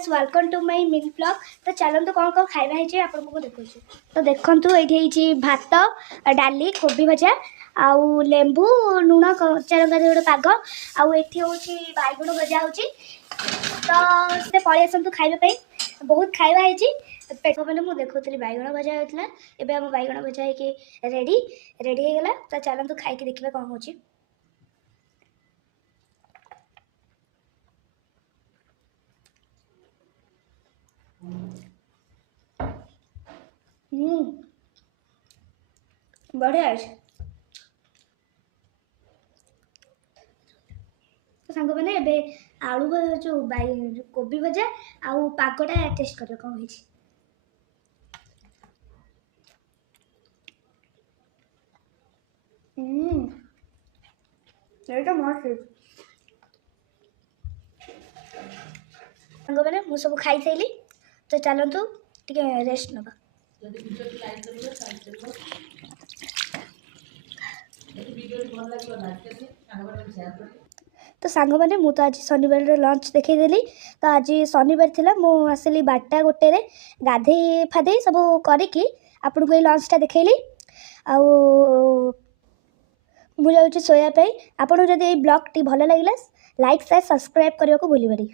Viewers welcome to my mini blog. तो चलते कौन कौन खाଇବା ହେଇଛି ଆପଣଙ୍କୁ ଦେଖାଉଛି। तो देखंतु एठी ହେଇଛି भात डाली कोबी भजा आउ लेंबू लुण कच्चा लंका गोटे पाग आउ एठी होची बाइगण भजा होची। तो से पळी आसंतु खाଇବା ପାଇଁ बहुत खाଇବା ହେଇଛି। पेट मैंने मुझे देखुली बैगण भजा होता एवं आम बैगण भजा हो रेडी रेडी हो गला। तो चलतु खाई देखिए कौन हो। बढ़िया है। तो सांग मैंने एबे आलू जो कोबी भजा आउ पागटा टेस्ट कर कौन है। मस्त सांग मैंने मुझे सब खाई सारी। तो चलतु टे रेस्ट नवा। तो सांग मैंने मु तो आज शनिवार लंच देखईदेली। तो आज शनिवार थिला मु आसली 12टा गोटे गाधे फाधे सब करी आपन को लंचटा देखली आउ मुझे सोयापाई। आपन जदि ब्लॉग टी भल लगे लाइक शेयर सब्सक्राइब करने को भूल।